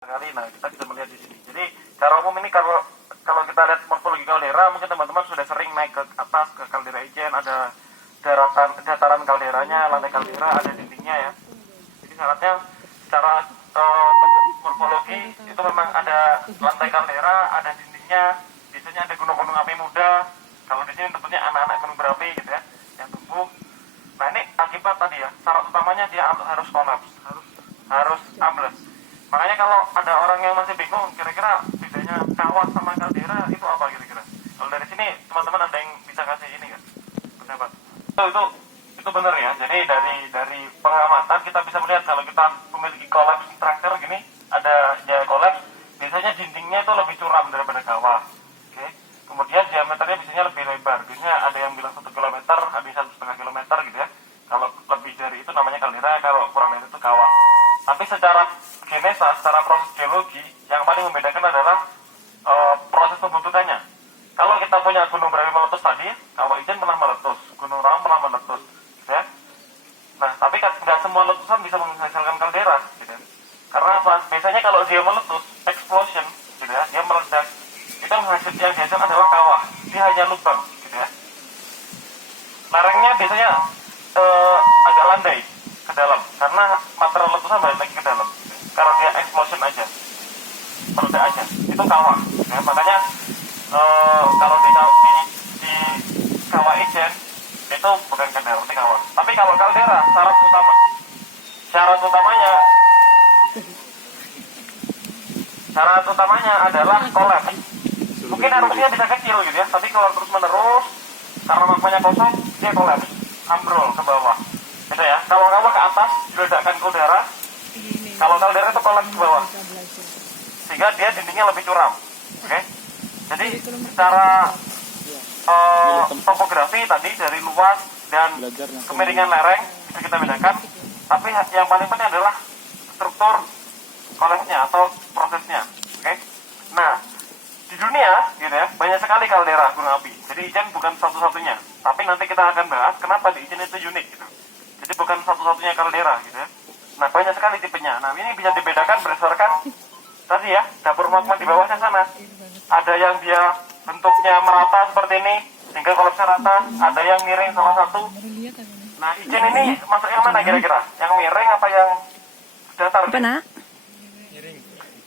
kali. Nah, kita bisa melihat di sini. Jadi secara umum ini kalau kita lihat morfologi kaldera, mungkin teman-teman sudah sering naik ke atas ke kaldera Ijen, ada dataran kalderanya, lantai kaldera, ada dindingnya ya. Jadi syaratnya secara morfologi itu memang ada lantai kaldera, ada dindingnya, biasanya ada gunung-gunung api muda. Kalau di sini tentunya anak-anak gunung berapi gitu ya, yang tumbuh. Nah ini akibat tadi ya, syarat utamanya dia harus kolaps, harus ambles. Makanya kalau ada orang yang masih bingung, kira-kira bedanya kawah sama kaldera itu apa kira-kira? Kalau dari sini teman-teman ada yang bisa kasih ini kan? Pendapat? Itu benar ya. Jadi dari pengamatan kita bisa melihat kalau kita memiliki kolaps structure gini, ada dia kolaps, biasanya dindingnya itu lebih curam daripada kawah. Oke. Kemudian diameternya biasanya lebih lebar. Biasanya ada yang bilang 1 kilometer, ada yang 1,5 kilometer gitu ya. Kalau lebih dari itu namanya kaldera, kalau kurang dari itu kawah. Tapi secara genesa, secara proses geologi, yang paling membedakan adalah proses pembentukannya. Kalau kita punya gunung berapi meletus tadi, kawah Ijen pernah meletus, gunung Raung pernah meletus, gitu ya. Nah, tapi nggak semua letusan bisa menghasilkan kaldera, gitu ya. Karena apa? Biasanya kalau dia meletus, explosion, gitu ya, dia meledak, itu yang dihasilkan adalah kawah, dia hanya lubang, gitu ya. Lerengnya biasanya agak landai ke dalam, karena material letusan balik lagi ke dalam, gitu. Karena dia explosion aja, meledak aja, itu kawah, gitu ya. Makanya kalau di kawah Ijen itu bukan kaldera, itu kawah. Tapi kalau kaldera, syarat utamanya adalah kolaps. Mungkin erupsinya bisa kecil gitu ya, tapi kalau terus menerus karena magmanya kosong, dia kolaps, ambrol ke bawah. Gitu ya. Kalau kawah ke atas diledakkan kaldera, kalau kaldera itu kolaps ke bawah, sehingga dia dindingnya lebih curam. Oke? Jadi secara topografi tadi dari luas dan kemiringan lereng bisa kita bedakan. Tapi yang paling penting adalah struktur kolapsnya atau prosesnya. Oke? Nah, di dunia gitu ya, banyak sekali kaldera gunung api. Jadi Ijen bukan satu-satunya. Tapi nanti kita akan bahas kenapa di Ijen itu unik gitu. Jadi bukan satu-satunya kaldera gitu ya. Nah, banyak sekali tipenya. Nah, ini bisa dibedakan berdasarkan tadi ya, dapur magma di bawahnya sana. Ada yang dia bentuknya merata seperti ini, sehingga kolapsnya rata. Ada yang miring salah satu. Nah, Ijen ini masuk yang mana kira-kira? Yang miring apa yang datar? Apa nak?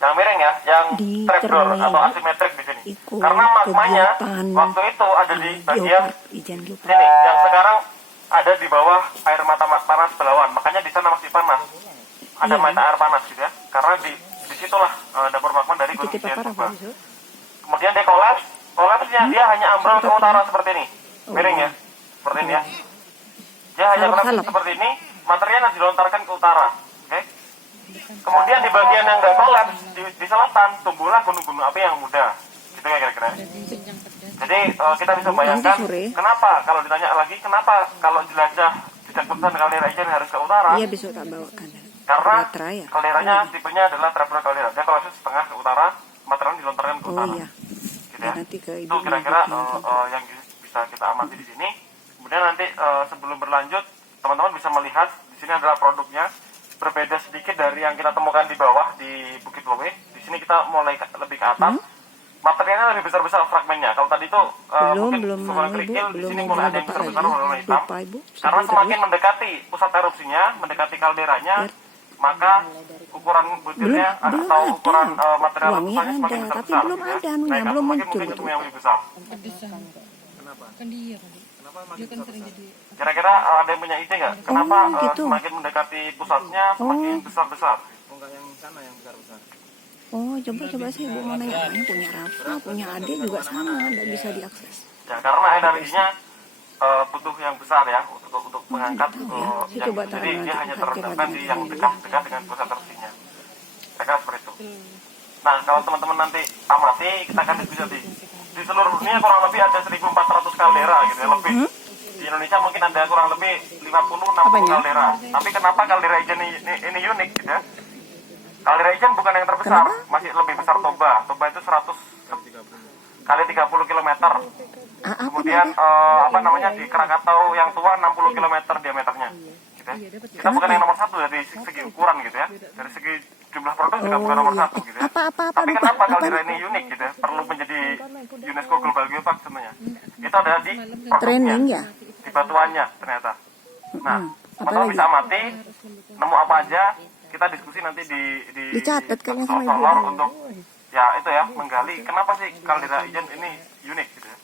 Yang miring ya, yang trapdoor atau asimetrik di sini. Karena magmanya waktu itu ada di bagian sini, yang sekarang ada di bawah air mata panas Belawan. Makanya di sana masih panas. Ada mata air panas gitu ya. Karena disitulah dapur magma dari Gunung Ijen Purba. Kemudian dia kolapsnya dia hanya ambrol ke utara seperti ini, miring ya, seperti ini ya. Dia hanya kolaps seperti ini, materialnya dilontarkan ke utara. Oke. Kemudian di bagian yang nggak kolaps di selatan tumbuhlah gunung-gunung api yang muda, gitu ya kira-kira. Jadi kita bisa bayangkan kenapa kalau ditanya lagi kenapa kalau jelajah jejak putusan kaldera Ijen harus ke utara? Iya besok tak bawakan. Karena kalderanya tipenya adalah trapdoor kaldera. Dia kolapsnya setengah ke utara, material dilontarkan ke utara. Oh iya. Gitu ya. Nanti ke Itu kira-kira yang bisa kita amati di sini. Kemudian nanti sebelum berlanjut, teman-teman bisa melihat di sini adalah produknya. Berbeda sedikit dari yang kita temukan di bawah di Bukit Lowe. Di sini kita mulai lebih ke atas. Materialnya lebih besar-besar fragmennya. Kalau tadi itu mungkin ukuran kerikil, di sini mulai ada yang besar-besar warna hitam. Karena semakin mendekati pusat erupsinya, mendekati kalderanya, maka ukuran butirnya atau ukuran material letusannya semakin besar. Tapi belum ada anunya, belum muncul. Mungkin yang lebih besar. Kenapa? Kan dia kali. Dia kan sering jadi. Kira-kira ada yang punya ide nggak? Kenapa gitu. semakin mendekati pusatnya semakin besar-besar? Enggak yang sana yang besar-besar. Oh, coba saya mau nanya, punya Rafa, punya adik juga sama, tidak bisa diakses. Ya, karena energinya butuh yang besar ya untuk mengangkat. Jadi dia hanya terendapkan di yang dekat dengan pusat erupsinya. Saya kira seperti itu. Nah, kalau teman-teman nanti amati, kita akan diskusi di seluruh dunia kurang lebih ada 1.400 kaldera gitu ya, lebih. Di Indonesia mungkin ada kurang lebih 50-60 kaldera. Tapi kenapa kaldera Ijen ini unik gitu ya? Kaldera Ijen bukan yang terbesar, masih lebih besar Toba. Toba itu 100 kali 30 km. Kemudian di Krakatau yang tua 60 km diameternya. Gitu ya. Kita bukan yang nomor 1 dari segi ukuran gitu ya. Dari segi jumlah proton juga bukan nomor satu gitu ya. Apa Tapi lupa? kenapa Apa? kaldera ini unik gitu ya? Perlu menjadi UNESCO Global Geopark sebenarnya. Itu ada di produknya, Trending ya? di batuannya ternyata. Nah, Apa teman-teman lagi? bisa amati, nemu apa aja, kita diskusi nanti di Dicatat kayaknya sama Solor ibu. untuk ya itu ya menggali kenapa sih kaldera Ijen ini unik gitu ya.